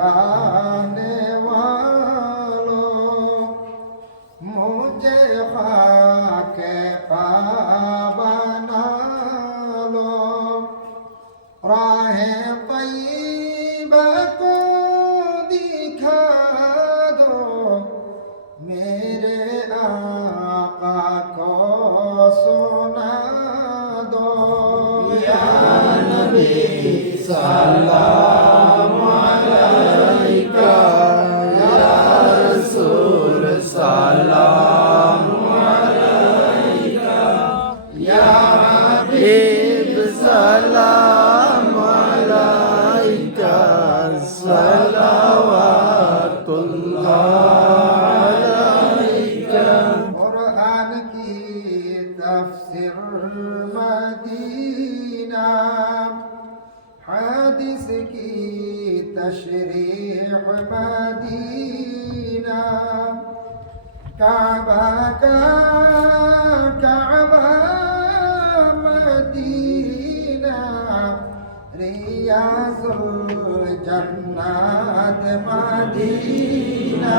जाने वालों मुझे खाके पा बना लो राहे तय्यबा को दिखा दो मेरे आका को सुना दो या नबी सलाम अलैका या रसूल सलाम अलैका या हबीब सलाम अलैका सलावतुल्लाह अलैका कुरान की तफसीर मदीना हादिस की तशरीह मदीना काबा का काबा मदीना रियाजुल जन्नत मदीना